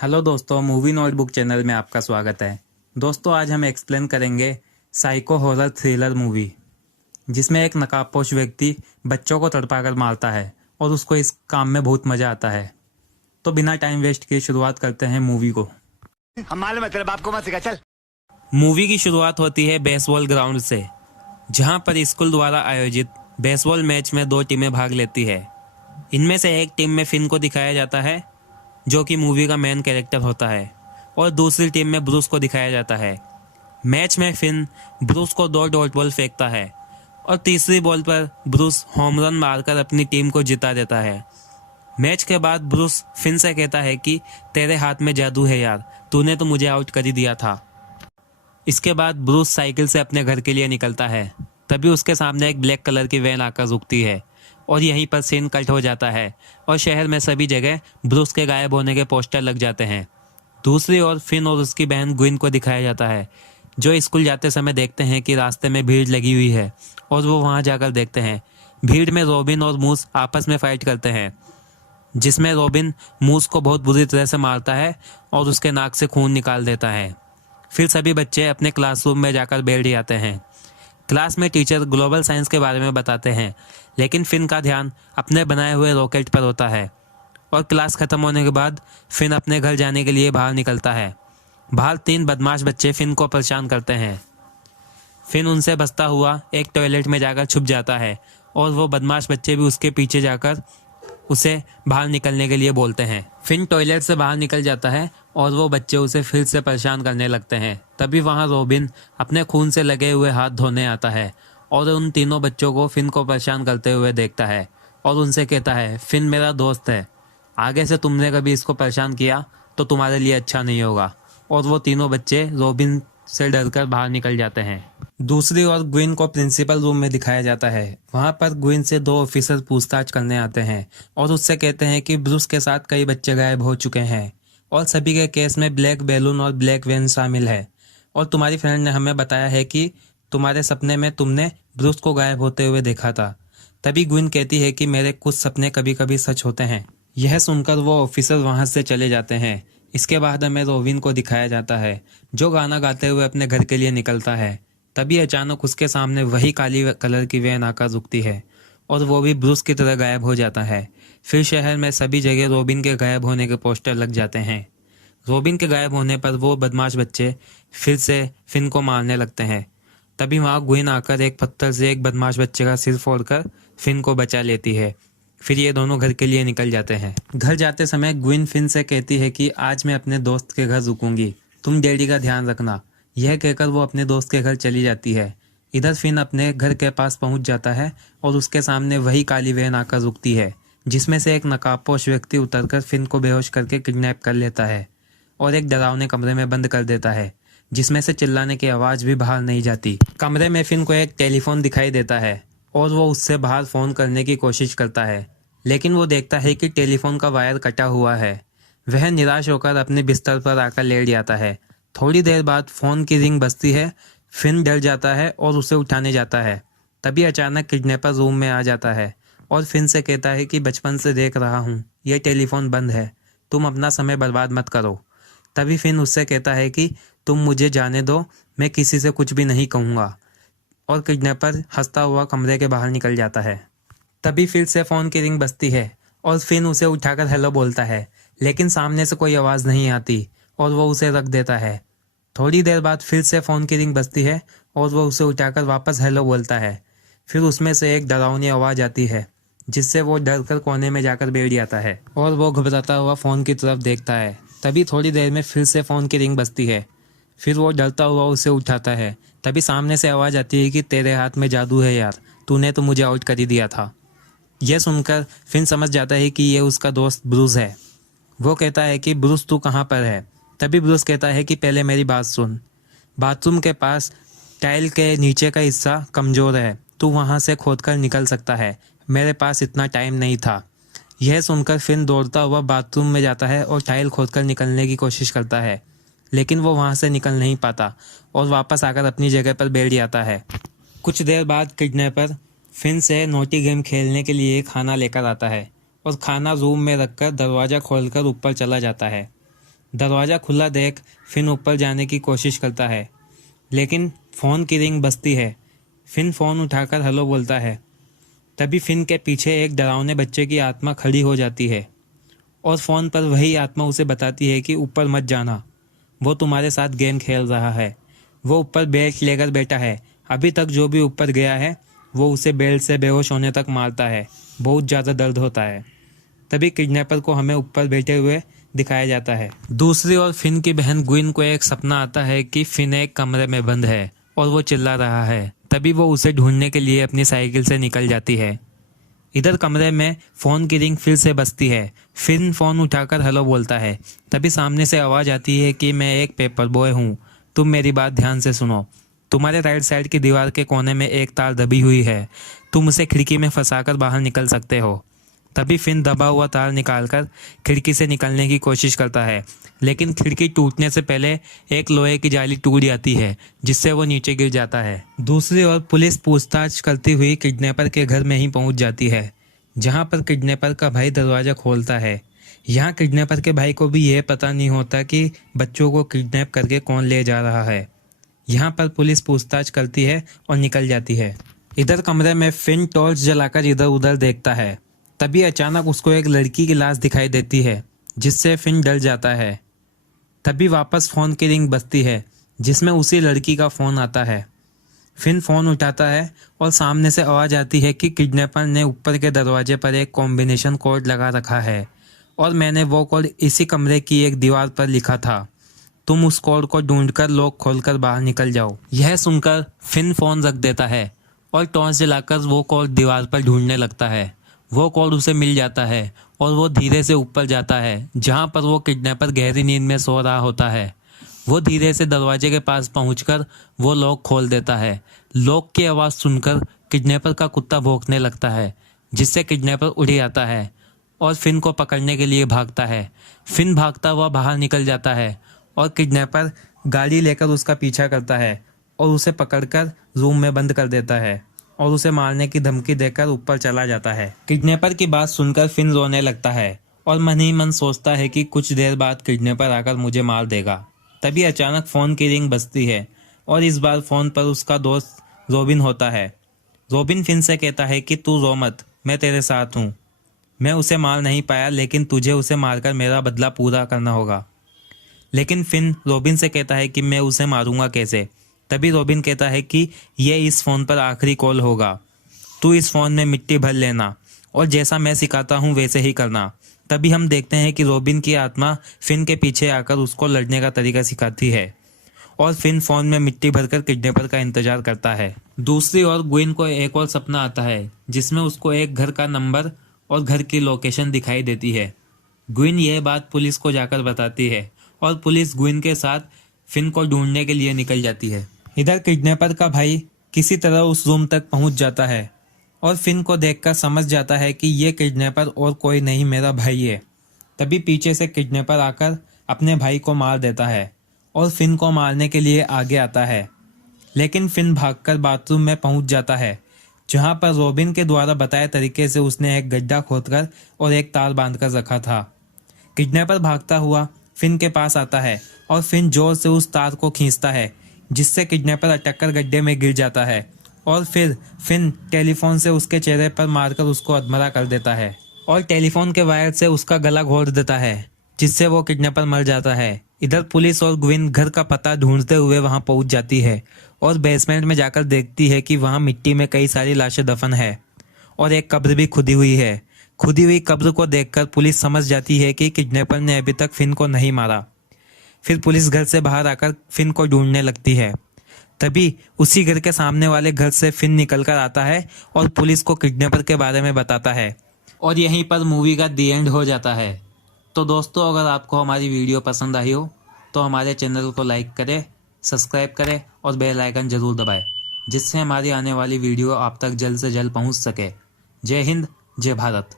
Hello दोस्तों, movie notebook channel में आपका स्वागत है। दोस्तों, आज हम एक्सप्लेन करेंगे साइको हॉरर थ्रिलर मूवी, जिसमें एक नकाबपोश व्यक्ति बच्चों को तड़पाकर मारता है और उसको इस काम में बहुत मजा आता है। तो बिना टाइम वेस्ट किए शुरुआत करते हैं मूवी को। हम मालूम है तेरे बाप को मत सिखा, चल। मूवी की शुरुआत होती है बेसबॉल ग्राउंड से, जहां पर स्कूल द्वारा आयोजित बेसबॉल मैच में दो टीमें भाग लेती है। इनमें से एक टीम में फिन को दिखाया जाता है, जो कि मूवी का मेन कैरेक्टर होता है, और दूसरी टीम में ब्रूस को दिखाया जाता है। मैच में फिन ब्रूस को 2 डॉट बॉल फेंकता है और तीसरी बॉल पर ब्रूस होम रन मारकर अपनी टीम को जिता देता है। मैच के बाद ब्रूस फिन से कहता है कि तेरे हाथ में जादू है यार, तूने तो मुझे आउट कर ही दिया था। इसके बाद ब्रूस साइकिल से अपने घर के लिए निकलता है। तभी उसके सामने एक ब्लैक कलर की वैन आकर रुकती है और यहीं पर सीन कट हो जाता है और शहर में सभी जगह ब्रूस के गायब होने के पोस्टर लग जाते हैं। दूसरी ओर फिन और उसकी बहन ग्विन को दिखाया जाता है, जो स्कूल जाते समय देखते हैं कि रास्ते में भीड़ लगी हुई है और वो वहां जाकर देखते हैं। भीड़ में रॉबिन और मूस आपस में फाइट करते हैं, जिसमें रॉबिन मूस को बहुत बुरी तरह से मारता है और उसके नाक से खून निकाल देता है। फिर सभी बच्चे अपने क्लासरूम में जाकर बैठ जाते हैं। क्लास में टीचर ग्लोबल साइंस के बारे में बताते हैं, लेकिन फिन का ध्यान अपने बनाए हुए रॉकेट पर होता है। और क्लास खत्म होने के बाद फिन अपने घर जाने के लिए बाहर निकलता है। बाहर 3 बदमाश बच्चे फिन को परेशान करते हैं। फिन उनसे बचता हुआ एक टॉयलेट में जाकर छुप जाता है और वो बदमाश बच्चे भी उसके पीछे जाकर उसे बाहर निकलने के लिए बोलते हैं। फिन टॉयलेट से बाहर निकल जाता है और वो बच्चे उसे फिर से परेशान करने लगते हैं। तभी वहाँ रॉबिन अपने खून से लगे हुए हाथ धोने आता है और उन तीनों बच्चों को फिन को परेशान करते हुए देखता है और उनसे कहता है, फिन मेरा दोस्त है, आगे से तुमने कभी इसको परेशान किया तो तुम्हारे लिए अच्छा नहीं होगा। और वो तीनों बच्चे रॉबिन से डरकर बाहर निकल जाते हैं। दूसरी ओर ग्विन को प्रिंसिपल रूम में दिखाया जाता है। वहां पर ग्विन से 2 ऑफिसर पूछताछ करने आते हैं और उससे कहते हैं कि ब्रूस के साथ कई बच्चे गायब हो चुके हैं और सभी के केस में ब्लैक बैलून और ब्लैक वैन शामिल है। और तुम्हारी फ्रेंड ने हमें बताया है कि तुम्हारे सपने में तुमने ब्रूस को गायब होते हुए देखा था। तभी ग्विन कहती है कि मेरे कुछ सपने कभी कभी सच होते हैं। यह सुनकर वो ऑफिसर वहां से चले जाते हैं। इसके बाद हमें रोबिन को दिखाया जाता है, जो गाना गाते हुए अपने घर के लिए निकलता है। तभी अचानक उसके सामने वही काली कलर की वैन आकर रुकती है और वो भी ब्रूस की तरह गायब हो जाता है। फिर शहर में सभी जगह रोबिन के गायब होने के पोस्टर लग जाते हैं। रोबिन के गायब होने पर वो बदमाश बच्चे फिर से फिन को मारने लगते हैं। तभी वहाँ ग्विन आकर एक पत्थर से एक बदमाश बच्चे का सिर फोड़कर फिन को बचा लेती है। फिर ये दोनों घर के लिए निकल जाते हैं। घर जाते समय ग्विन फिन से कहती है कि आज मैं अपने दोस्त के घर रुकूंगी, तुम डैडी का ध्यान रखना। यह कहकर वो अपने दोस्त के घर चली जाती है। इधर फिन अपने घर के पास पहुंच जाता है और उसके सामने वही काली वैन आकर रुकती है, जिसमें से एक नकाबपोश व्यक्ति उतरकर फिन को बेहोश करके किडनैप कर लेता है और एक डरावने कमरे में बंद कर देता है, जिसमें से चिल्लाने की आवाज भी बाहर नहीं जाती। कमरे में फिन को एक टेलीफोन दिखाई देता है और वो उससे बाहर फोन करने की कोशिश करता है, लेकिन वो देखता है कि टेलीफोन का वायर कटा हुआ है। वह निराश होकर अपने बिस्तर पर आकर लेट जाता है। थोड़ी देर बाद फोन की रिंग बजती है। फिन डर जाता है और उसे उठाने जाता है। तभी अचानक किडनैपर रूम में आ जाता है और फिन से कहता है कि बचपन से देख रहा हूँ यह टेलीफोन बंद है, तुम अपना समय बर्बाद मत करो। तभी फिन उससे कहता है कि तुम मुझे जाने दो, मैं किसी से कुछ भी नहीं कहूँगा। और किडनैपर हंसता हुआ कमरे के बाहर निकल जाता है। तभी फिर से फोन की रिंग बजती है और फिन उसे उठाकर हेलो बोलता है, लेकिन सामने से कोई आवाज़ नहीं आती और वो उसे रख देता है। थोड़ी देर बाद फिर से फोन की रिंग बजती है और वो उसे उठाकर वापस हेलो बोलता है। फिर उसमें से एक डरावनी आवाज़ आती है, जिससे वो डर कर कोने में जाकर बैठ जाता है और वो घबराता हुआ फोन की तरफ देखता है। तभी थोड़ी देर में फिर से फोन की रिंग बजती है। फिर वो डरता हुआ उसे उठाता है। तभी सामने से आवाज़ आती है कि तेरे हाथ में जादू है यार, तूने तो मुझे आउट कर ही दिया था। यह सुनकर फिन समझ जाता है कि यह उसका दोस्त ब्रूस है। वो कहता है कि ब्रूस तू कहाँ पर है। तभी ब्रूस कहता है कि पहले मेरी बात सुन, बाथरूम के पास टाइल के नीचे का हिस्सा कमज़ोर है, तू वहाँ से खोदकर निकल सकता है, मेरे पास इतना टाइम नहीं था। यह सुनकर फिन दौड़ता हुआ बाथरूम में जाता है और टाइल खोदकर निकलने की कोशिश करता है, लेकिन वो वहाँ से निकल नहीं पाता और वापस आकर अपनी जगह पर बैठ जाता है। कुछ देर बाद किडनैपर फिन से नोटी गेम खेलने के लिए खाना लेकर आता है और खाना रूम में रखकर दरवाज़ा खोलकर ऊपर चला जाता है। दरवाज़ा खुला देख फिन ऊपर जाने की कोशिश करता है, लेकिन फ़ोन की रिंग बजती है। फिन फ़ोन उठाकर हेलो बोलता है। तभी फिन के पीछे एक डरावने बच्चे की आत्मा खड़ी हो जाती है और फ़ोन पर वही आत्मा उसे बताती है कि ऊपर मत जाना, वो तुम्हारे साथ गेम खेल रहा है। वो ऊपर बेल्ट लेकर बैठा है। अभी तक जो भी ऊपर गया है वो उसे बेल्ट से बेहोश होने तक मारता है। बहुत ज़्यादा दर्द होता है। तभी किडनैपर को हमें ऊपर बैठे हुए दिखाया जाता है। दूसरी ओर फिन की बहन ग्विन को एक सपना आता है कि फिन एक कमरे में बंद है और वो चिल्ला रहा है। तभी वो उसे ढूंढने के लिए अपनी साइकिल से निकल जाती है। इधर कमरे में फ़ोन की रिंग फिर से बजती है। फिन फ़ोन उठाकर हेलो बोलता है। तभी सामने से आवाज़ आती है कि मैं एक पेपर बॉय हूँ, तुम मेरी बात ध्यान से सुनो। तुम्हारे राइट साइड की दीवार के कोने में एक तार दबी हुई है, तुम उसे खिड़की में फंसाकर बाहर निकल सकते हो। तभी फिन दबा हुआ तार निकालकर खिड़की से निकलने की कोशिश करता है, लेकिन खिड़की टूटने से पहले एक लोहे की जाली टूट जाती है, जिससे वो नीचे गिर जाता है। दूसरी ओर पुलिस पूछताछ करती हुई किडनैपर के घर में ही पहुंच जाती है, जहां पर किडनैपर का भाई दरवाज़ा खोलता है। यहाँ किडनैपर के भाई को भी यह पता नहीं होता कि बच्चों को किडनैप करके कौन ले जा रहा है। यहाँ पर पुलिस पूछताछ करती है और निकल जाती है। इधर कमरे में फिन टॉर्च जलाकर इधर उधर देखता है। तभी अचानक उसको एक लड़की की लाश दिखाई देती है, जिससे फिन डर जाता है। तभी वापस फ़ोन की रिंग बजती है, जिसमें उसी लड़की का फ़ोन आता है। फिन फ़ोन उठाता है और सामने से आवाज़ आती है कि किडनैपर ने ऊपर के दरवाजे पर एक कॉम्बिनेशन कोड लगा रखा है और मैंने वो कोड इसी कमरे की एक दीवार पर लिखा था। तुम उस कोड को ढूंढकर लॉक खोलकर बाहर निकल जाओ। यह सुनकर फिन फ़ोन रख देता है और टॉर्च जलाकर वो कोड दीवार पर ढूंढने लगता है। वो कोड उसे मिल जाता है और वो धीरे से ऊपर जाता है, जहाँ पर वो किडनैपर गहरी नींद में सो रहा होता है। वो धीरे से दरवाजे के पास पहुंचकर वो लॉक खोल देता है। लॉक की आवाज़ सुनकर किडनैपर का कुत्ता भौंकने लगता है, जिससे किडनैपर उड़ आता है और फिन को पकड़ने के लिए भागता है। फिन भागता हुआ बाहर निकल जाता है और किडनैपर गाड़ी लेकर उसका पीछा करता है और उसे पकड़कर रूम में बंद कर देता है और उसे मारने की धमकी देकर ऊपर चला जाता है। किडनैपर की बात सुनकर फिन रोने लगता है और मन ही मन सोचता है कि कुछ देर बाद किडनैपर आकर मुझे मार देगा। तभी अचानक फ़ोन की रिंग बजती है और इस बार फ़ोन पर उसका दोस्त रोबिन होता है। रोबिन फिन से कहता है कि तू रो मत, मैं तेरे साथ हूँ। मैं उसे मार नहीं पाया, लेकिन तुझे उसे मारकर मेरा बदला पूरा करना होगा। लेकिन फिन रोबिन से कहता है कि मैं उसे मारूंगा कैसे। तभी रोबिन कहता है कि यह इस फ़ोन पर आखिरी कॉल होगा, तू इस फ़ोन में मिट्टी भर लेना और जैसा मैं सिखाता हूँ वैसे ही करना। तभी हम देखते हैं कि रोबिन की आत्मा फिन के पीछे आकर उसको लड़ने का तरीका सिखाती है और फिन फ़ोन में मिट्टी भरकर किडनैपर का इंतजार करता है। दूसरी ओर ग्विन को एक और सपना आता है, जिसमें उसको एक घर का नंबर और घर की लोकेशन दिखाई देती है। ग्विन यह बात पुलिस को जाकर बताती है और पुलिस ग्विन के साथ फिन को ढूंढने के लिए निकल जाती है। इधर किडनैपर का भाई किसी तरह उस रूम तक पहुंच जाता है और फिन को देखकर समझ जाता है कि ये किडनैपर और कोई नहीं मेरा भाई है। तभी पीछे से किडनैपर आकर अपने भाई को मार देता है और फिन को मारने के लिए आगे आता है, लेकिन फिन भागकर बाथरूम में पहुंच जाता है, जहां पर रोबिन के द्वारा बताए तरीके से उसने एक गड्ढा खोदकर और एक तार बांधकर रखा था। किडनैपर भागता हुआ फिन के पास आता है और फिन जोर से उस तार को खींचता है, जिससे किडनैपर अटककर गड्ढे में गिर जाता है और फिर फिन टेलीफोन से उसके चेहरे पर मारकर उसको अधमरा कर देता है और टेलीफोन के वायर से उसका गला घोट देता है, जिससे वो किडनैपर मर जाता है। इधर पुलिस और ग्विन घर का पता ढूंढते हुए वहां पहुंच जाती है और बेसमेंट में जाकर देखती है कि वहां मिट्टी में कई सारी लाशें दफन है और एक कब्र भी खुदी हुई है। खुदी हुई कब्र को देखकर पुलिस समझ जाती है कि किडनैपर ने अभी तक फिन को नहीं मारा। फिर पुलिस घर से बाहर आकर फिन को ढूंढने लगती है। तभी उसी घर के सामने वाले घर से फिन निकलकर आता है और पुलिस को किडनैपर के बारे में बताता है और यहीं पर मूवी का दी एंड हो जाता है। तो दोस्तों, अगर आपको हमारी वीडियो पसंद आई हो तो हमारे चैनल को लाइक करें, सब्सक्राइब करें और बेल आइकन जरूर दबाएं, जिससे हमारी आने वाली वीडियो आप तक जल्द से जल्द पहुंच सके। जय हिंद, जय भारत।